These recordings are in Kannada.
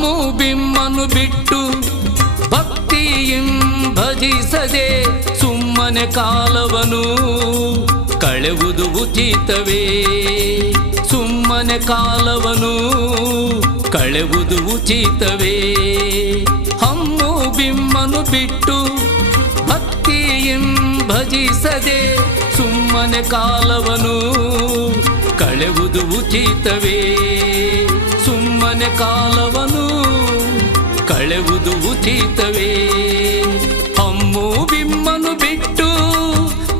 ಹಮ್ಮು ಬಿಮ್ಮನು ಬಿಟ್ಟು ಭಕ್ತಿಯಿಂ ಭಜಿಸದೆ ಸುಮ್ಮನೆ ಕಾಲವನು ಕಳೆವುದು ಉಚಿತವೇ ಸುಮ್ಮನೆ ಕಾಲವನು ಕಳೆವುದು ಉಚಿತವೇ ಹಮ್ಮು ಬಿಮ್ಮನು ಬಿಟ್ಟು ಭಕ್ತಿಯಿಂ ಭಜಿಸದೆ ಸುಮ್ಮನೆ ಕಾಲವನು ಕಳೆವುದು ಉಚಿತವೇ ಸುಮ್ಮನೆ ಕಾಲವನು ಕಳೆವುದು ಉಚಿತವೇ? ಅಮ್ಮು ಬಿಮ್ಮನು ಬಿಟ್ಟು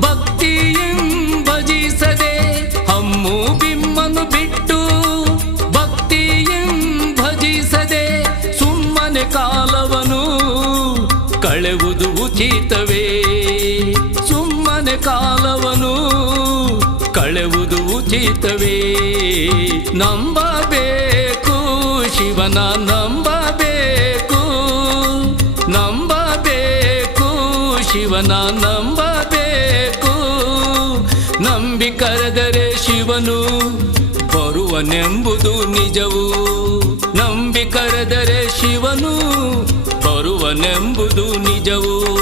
ಭಕ್ತಿಯಂ ಭಜಿಸದೆ ಅಮ್ಮು ಬಿಮ್ಮನು ಬಿಟ್ಟು ಭಕ್ತಿಯಂ ಭಜಿಸದೆ ಸುಮ್ಮನೆ ಕಾಲವನು ಕಳೆವುದು ಉಚಿತವೇ? ಸುಮ್ಮನೆ ಕಾಲವನು ಕಳೆವುದು ಉಚಿತವೇ? ನಂಬಬೇಕು ಶಿವನ ನಂಬಬೇಕು ನಂಬಬೇಕು ಶಿವನ ನಂಬಬೇಕು. ನಂಬಿ ಕರೆದರೆ ಶಿವನು ಬರುವನೆಂಬುದು ನಿಜವು. ನಂಬಿ ಕರೆದರೆ ಶಿವನು ಬರುವನೆಂಬುದು ನಿಜವು.